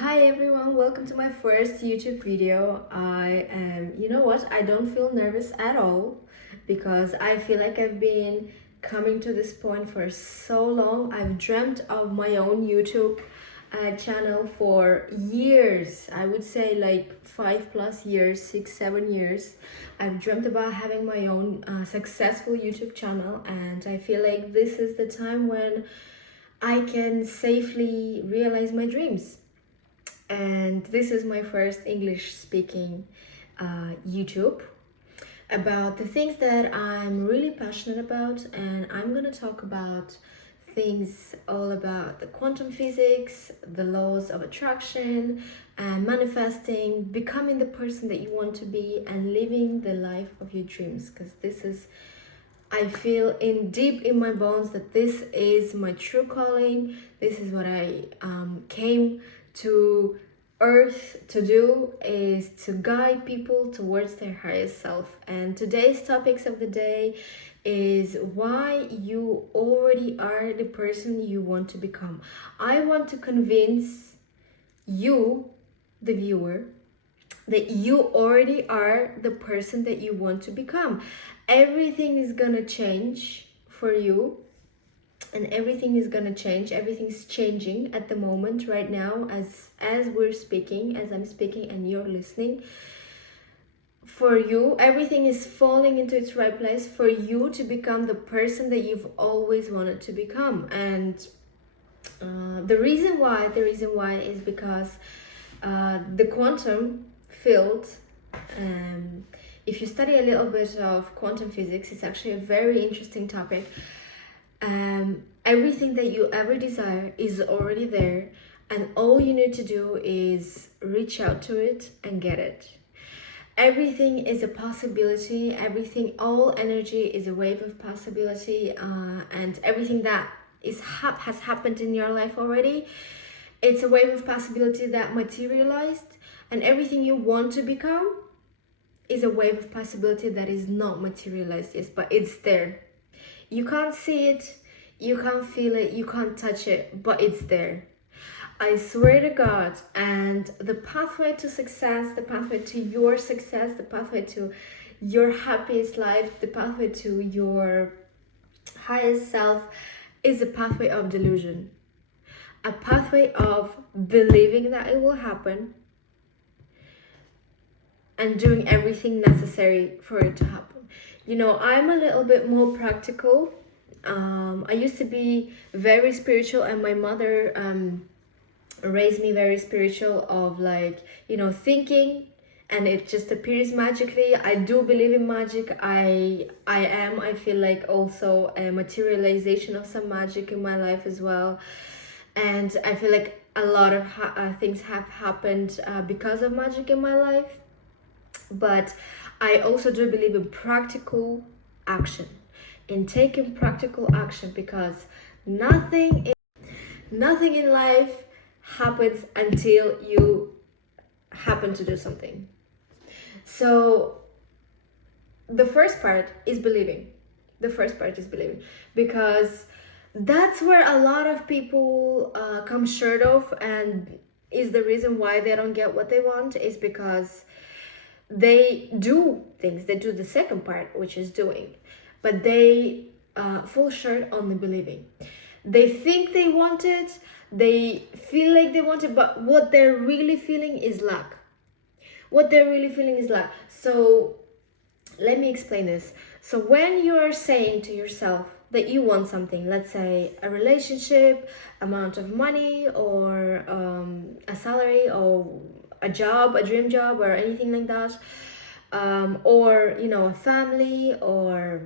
Hi everyone, welcome to my first YouTube video. You know what, I don't feel nervous at all because I feel like I've been coming to this point for so long. I've dreamt of my own YouTube channel for years. I would say like 5+ years, 6-7 years. I've dreamt about having my own successful YouTube channel, and I feel like this is the time when I can safely realize my dreams. And this is my first English speaking YouTube about the things that I'm really passionate about, and I'm gonna talk about things all about the quantum physics, the laws of attraction, and manifesting, becoming the person that you want to be, and living the life of your dreams. Because this is, I feel in deep in my bones that this is my true calling. This is what I came to earth to do, is to guide people towards their highest self. And today's topics of the day is why you already are the person you want to become. I want to convince you, the viewer, that you already are the person that you want to become. Everything is gonna change for you, and everything is gonna change. Everything's changing at the moment right now, as we're speaking, as I'm speaking and you're listening. For you, everything is falling into its right place for you to become the person that you've always wanted to become. And the reason why is because the quantum field, if you study a little bit of quantum physics, it's actually a very interesting topic. Everything that you ever desire is already there, and all you need to do is reach out to it and get it. Everything is a possibility. Everything, all energy is a wave of possibility, and everything that has happened in your life already, it's a wave of possibility that materialized. And everything you want to become is a wave of possibility that is not materialized yet, but it's there. You can't see it, you can't feel it, you can't touch it, but it's there. I swear to God. And the pathway to success, the pathway to your success, the pathway to your happiest life, the pathway to your highest self is a pathway of delusion. A pathway of believing that it will happen and doing everything necessary for it to happen. You know, I'm a little bit more practical. I used to be very spiritual, and my mother raised me very spiritual, of like, you know, thinking and it just appears magically. I do believe in magic. I feel like also a materialization of some magic in my life as well. And I feel like a lot of things have happened because of magic in my life. But I also do believe in practical action, in taking practical action, because nothing in life happens until you happen to do something. So the first part is believing. Because that's where a lot of people come short of, and is the reason why they don't get what they want, is because they do things, they do the second part, which is doing, but they fall short on the believing. They think they want it, they feel like they want it, but what they're really feeling is lack. So let me explain this. So when you are saying to yourself that you want something, let's say a relationship, amount of money, or a salary, or a job, a dream job, or anything like that, or, you know, a family, or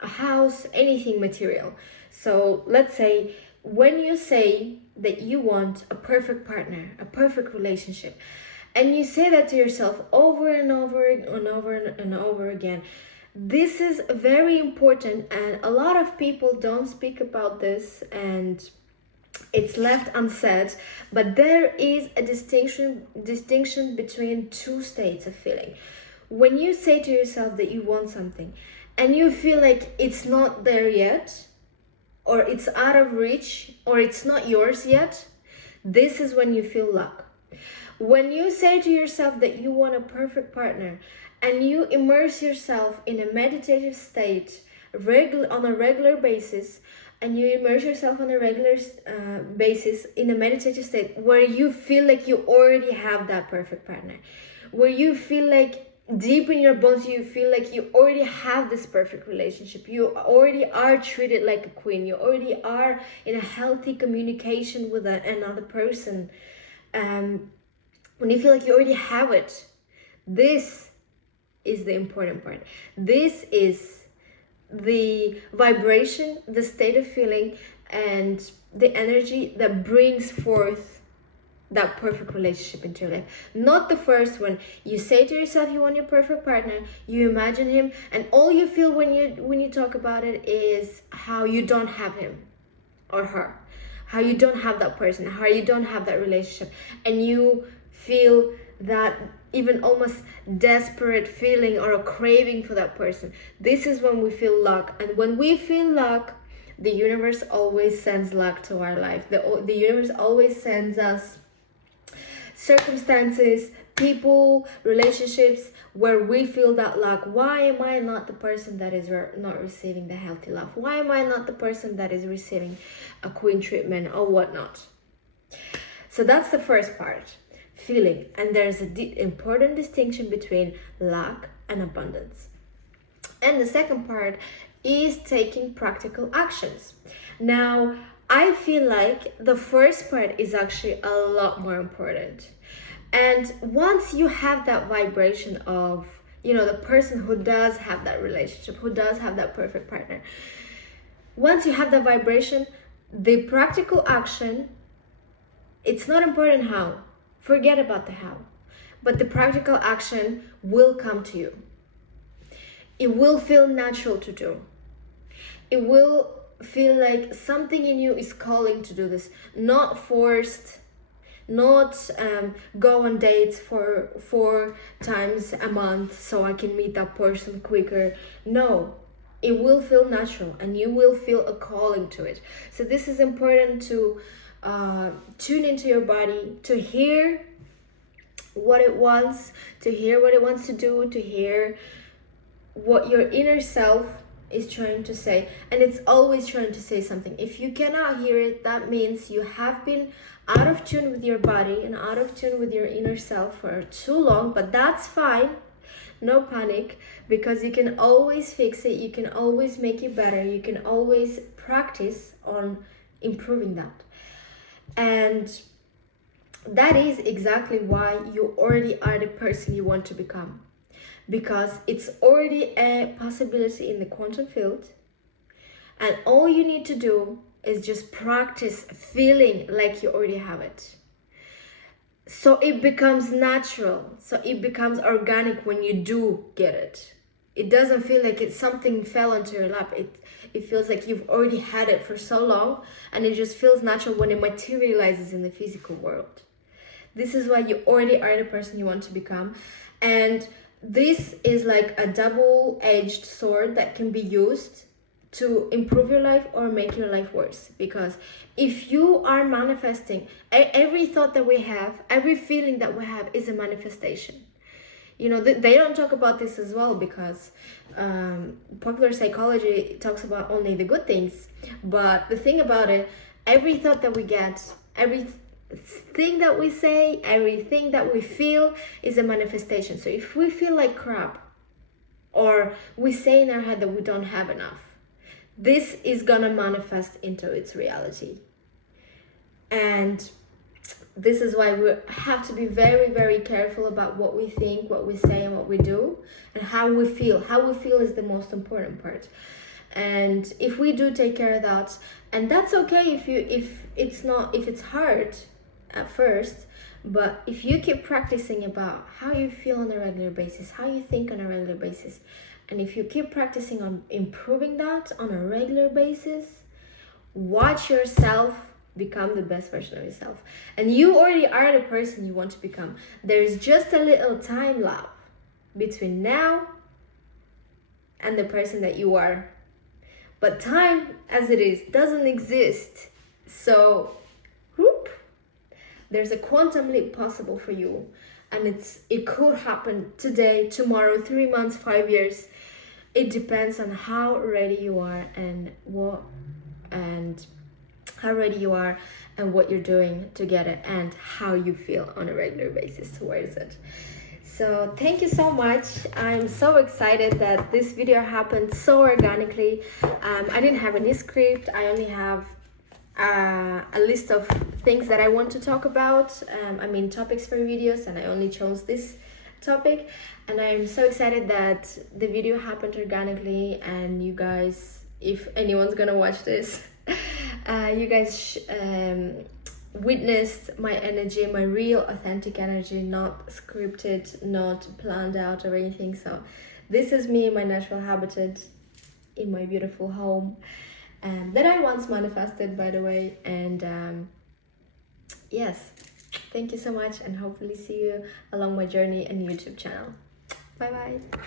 a house, anything material. So let's say when you say that you want a perfect partner, a perfect relationship, and you say that to yourself over and over and over and over again, this is very important, and a lot of people don't speak about this, and it's left unsaid. But there is a distinction between two states of feeling. When you say to yourself that you want something and you feel like it's not there yet, or it's out of reach, or it's not yours yet, this is when you feel lack. When you say to yourself that you want a perfect partner and you immerse yourself in a meditative state on a regular basis, and you immerse yourself on a regular basis in a meditative state where you feel like you already have that perfect partner, where you feel like deep in your bones you feel like you already have this perfect relationship, you already are treated like a queen, you already are in a healthy communication with another person, when you feel like you already have it, this is the important part. This is the vibration, the state of feeling, and the energy that brings forth that perfect relationship into your life. Not the first one. You say to yourself you want your perfect partner, you imagine him, and all you feel when you talk about it is how you don't have him or her, how you don't have that person, how you don't have that relationship, and you feel that even almost desperate feeling or a craving for that person. This is when we feel luck, and when we feel luck, the universe always sends luck to our life. The universe always sends us circumstances, people, relationships where we feel that luck. Why am I not the person that is not receiving the healthy love? Why am I not the person that is receiving a queen treatment or whatnot? So that's the first part, feeling. And there's an important distinction between lack and abundance. And the second part is taking practical actions. Now, I feel like the first part is actually a lot more important. And once you have that vibration of, the person who does have that relationship, who does have that perfect partner, once you have that vibration, the practical action, it's not important how. Forget about the how. But the practical action will come to you. It will feel natural to do. It will feel like something in you is calling to do this, not forced, not go on dates for 4 times a month so I can meet that person quicker. No, it will feel natural and you will feel a calling to it. So this is important to tune into your body, to hear what it wants, to hear what it wants to do, to hear what your inner self is trying to say. And it's always trying to say something. If you cannot hear it, that means you have been out of tune with your body and out of tune with your inner self for too long. But that's fine, no panic, because you can always fix it, you can always make it better, you can always practice on improving that. And that is exactly why you already are the person you want to become, because it's already a possibility in the quantum field, and all you need to do is just practice feeling like you already have it. So it becomes natural, so it becomes organic when you do get it. It doesn't feel like it's something fell into your lap. It feels like you've already had it for so long, and it just feels natural when it materializes in the physical world. This is why you already are the person you want to become. And this is like a double-edged sword that can be used to improve your life or make your life worse. Because if you are manifesting, every thought that we have, every feeling that we have is a manifestation. They don't talk about this as well, because popular psychology talks about only the good things. But the thing about it, every thought that we get, everything that we say, everything that we feel is a manifestation. So if we feel like crap, or we say in our head that we don't have enough, this is gonna manifest into its reality. And this is why we have to be very, very careful about what we think, what we say, and what we do, and how we feel. How we feel is the most important part. And if we do take care of that, and that's okay if it's hard at first, but if you keep practicing about how you feel on a regular basis, how you think on a regular basis, and if you keep practicing on improving that on a regular basis, watch yourself become the best version of yourself. And you already are the person you want to become. There's just a little time lapse between now and the person that you are. But time, as it is, doesn't exist. So, whoop, there's a quantum leap possible for you, and it could happen today, tomorrow, 3 months, 5 years. It depends on how ready you are and how ready you are and what you're doing to get it, and how you feel on a regular basis towards it. So thank you so much. I'm so excited that this video happened so organically. I didn't have any script. I only have a list of things that I want to talk about. Topics for videos, and I only chose this topic. And I'm so excited that the video happened organically, and you guys, if anyone's gonna watch this, you guys witnessed my energy, my real authentic energy, not scripted, not planned out or anything. So this is me in my natural habitat, in my beautiful home, that I once manifested, by the way. And yes, thank you so much, and hopefully see you along my journey and YouTube channel. Bye bye.